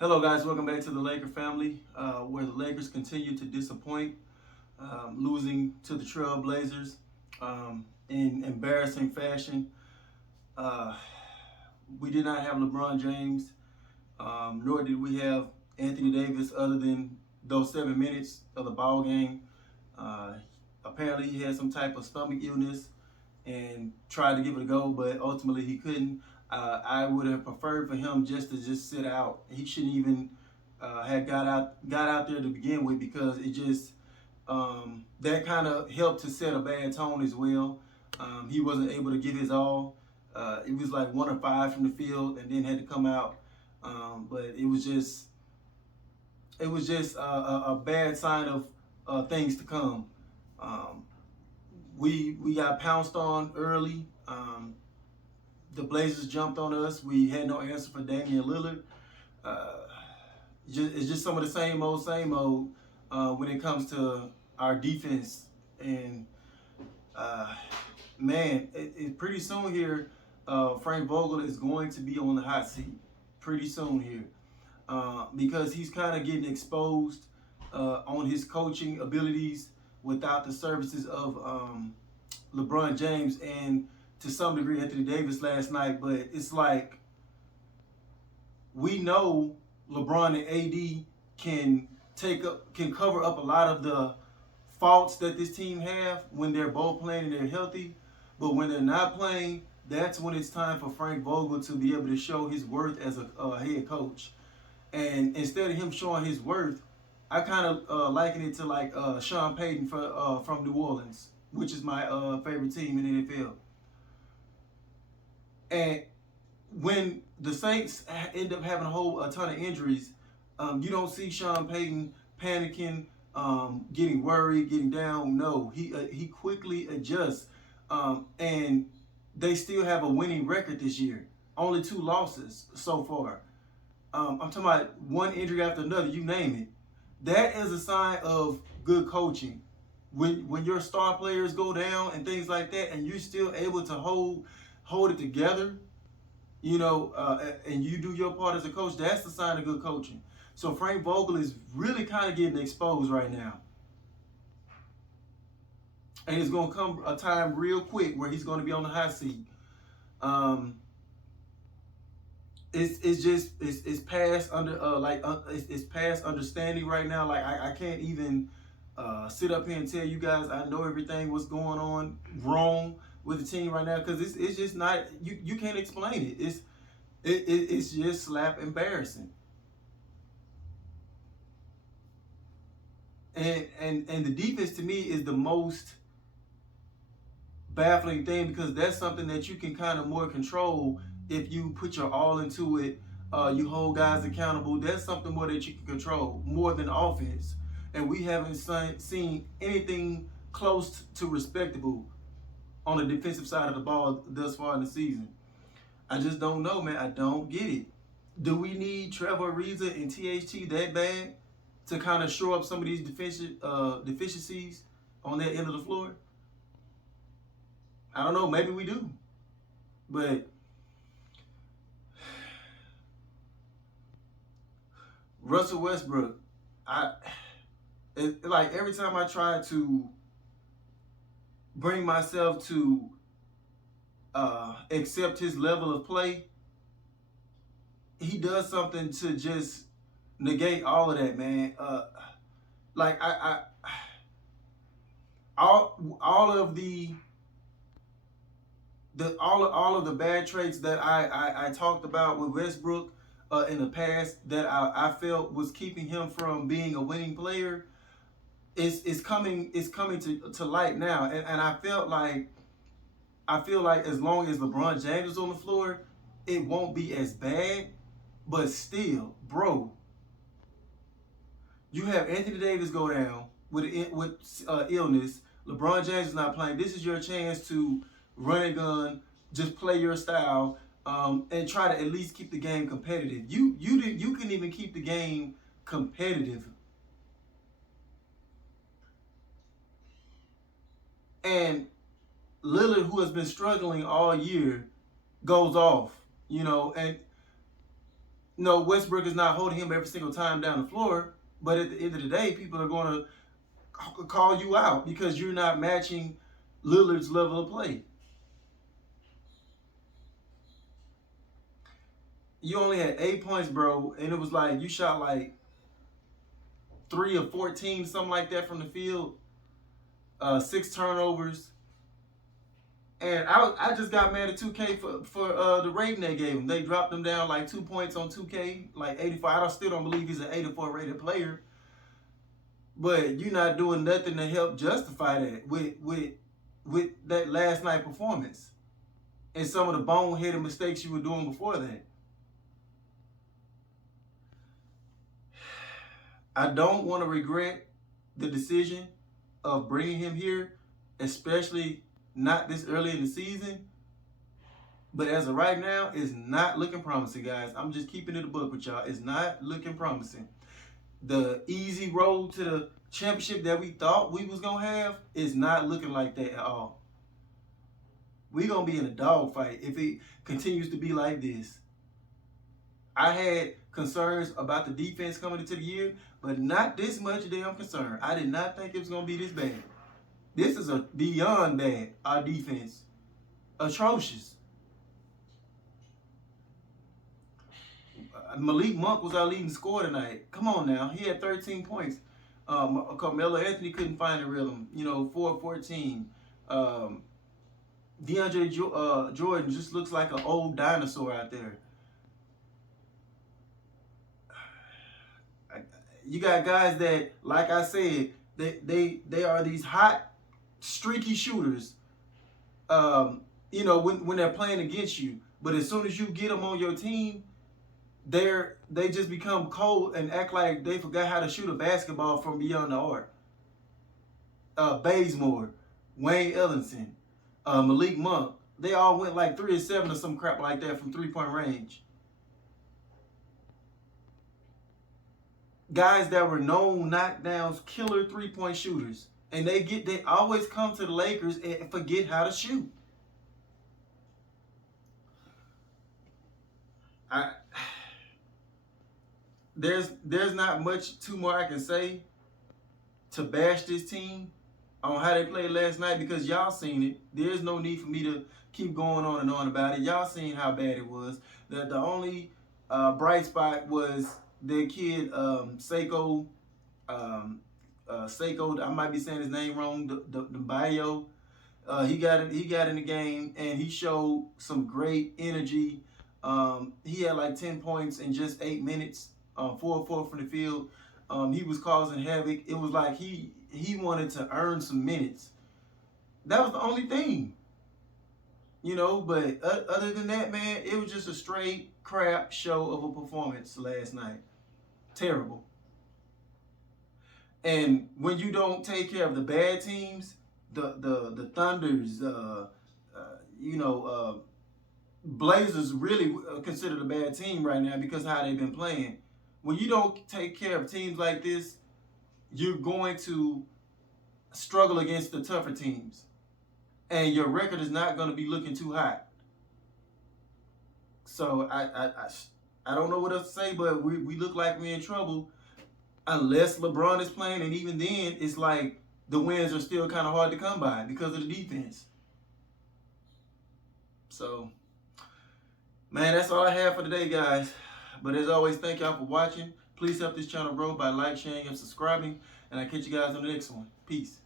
Hello, guys. Welcome back to the Laker family, where the Lakers continue to disappoint, losing to the Trail Blazers in embarrassing fashion. Uh, we did not have LeBron James, nor did we have Anthony Davis, other than those 7 minutes of the ball game. Uh, Apparently, he had some type of stomach illness and tried to give it a go, but ultimately he couldn't. I would have preferred for him just sit out. He shouldn't even had got out there to begin with because it just that kind of helped to set a bad tone as well. He wasn't able to give his all. It was like 1 of 5 from the field, and then had to come out. But it was just a bad sign of things to come. Um, we got pounced on early. The Blazers jumped on us. We had no answer for Damian Lillard. Uh, it's just some of the same old when it comes to our defense. And uh, man, pretty soon here, Frank Vogel is going to be on the hot seat pretty soon here because he's kind of getting exposed on his coaching abilities without the services of LeBron James and to some degree Anthony Davis last night. But it's like we know LeBron and AD can cover up a lot of the faults that this team have when they're both playing and they're healthy. But when they're not playing, that's when it's time for Frank Vogel to be able to show his worth as a head coach. And instead of him showing his worth, I kind of liken it to like Sean Payton from New Orleans, which is my favorite team in the NFL. And when the Saints end up having a ton of injuries, you don't see Sean Payton panicking, getting worried, getting down. No, he quickly adjusts, and they still have a winning record this year. Only 2 losses so far. I'm talking about one injury after another. You name it. That is a sign of good coaching. When your star players go down and things like that, and you're still able to hold it together, and you do your part as a coach, that's the sign of good coaching. So Frank Vogel is really kind of getting exposed right now. And it's going to come a time real quick where he's going to be on the hot seat. Um, it's past it's past understanding right now. Like I can't even sit up here and tell you guys I know everything what's going on wrong with the team right now because it's just not you can't explain it. It's just slap embarrassing. And the defense to me is the most baffling thing because that's something that you can kind of more control if you put your all into it. You hold guys accountable. That's something more that you can control more than offense. And we haven't seen anything close to respectable on the defensive side of the ball thus far in the season. I just don't know, man. I don't get it. Do we need Trevor Ariza and THT that bad to kind of shore up some of these deficiencies on that end of the floor? I don't know. Maybe we do. But Russell Westbrook, like every time I try to bring myself to accept his level of play, he does something to just negate all of that, man. Like all of all of the bad traits that I talked about with Westbrook in the past that I felt was keeping him from being a winning player is coming to light now, and I feel like as long as LeBron James is on the floor, it won't be as bad. But still, bro, you have Anthony Davis go down with illness. LeBron James is not playing. This is your chance to run a gun, just play your style, and try to at least keep the game competitive. You can even keep the game competitive, and Lillard, who has been struggling all year, goes off. And No, Westbrook is not holding him every single time down the floor. But at the end of the day, people are going to call you out because you're not matching Lillard's level of play. You only had 8 points, bro, and it was like you shot like 3 of 14, something like that from the field. 6 turnovers. And I just got mad at 2K for the rating they gave him. They dropped him down like 2 points on 2K, like 84. I still don't believe he's an 84 rated player. But you're not doing nothing to help justify that with that last night performance and some of the boneheaded mistakes you were doing before that. I don't want to regret the decision of bringing him here, especially not this early in the season. But as of right now, it's not looking promising, guys. I'm just keeping it a book with y'all. It's not looking promising. The easy road to the championship that we thought we was going to have is not looking like that at all. We're going to be in a dogfight if it continues to be like this. I had concerns about the defense coming into the year, but not this much damn concern. I did not think it was going to be this bad. This is a beyond bad. Our defense. Atrocious. Malik Monk was our leading scorer tonight. Come on now. He had 13 points. Carmelo Anthony couldn't find a rhythm. 4 of 14. DeAndre Jordan just looks like an old dinosaur out there. You got guys that, like I said, they are these hot, streaky shooters. When they're playing against you, but as soon as you get them on your team, they just become cold and act like they forgot how to shoot a basketball from beyond the arc. Bazemore, Wayne Ellington, Malik Monk, they all went like 3 of 7 or some crap like that from 3-point range. Guys that were known knockdowns, killer 3-point shooters. And they always come to the Lakers and forget how to shoot. There's not much too more I can say to bash this team on how they played last night because y'all seen it. There's no need for me to keep going on and on about it. Y'all seen how bad it was. The only bright spot was their kid Seiko. Seiko, I might be saying his name wrong. The bio. He got in the game and he showed some great energy. He had like 10 points in just 8 minutes. 4 of 4 from the field. He was causing havoc. It was like he wanted to earn some minutes. That was the only thing. But other than that, man, it was just a straight crap show of a performance last night. Terrible. And when you don't take care of the bad teams, the Thunders, Blazers really considered a bad team right now because of how they've been playing. When you don't take care of teams like this, you're going to struggle against the tougher teams. And your record is not going to be looking too hot. So I don't know what else to say, but we look like we're in trouble unless LeBron is playing. And even then, it's like the wins are still kind of hard to come by because of the defense. So, man, that's all I have for today, guys. But as always, thank y'all for watching. Please help this channel grow by sharing, and subscribing. And I'll catch you guys on the next one. Peace.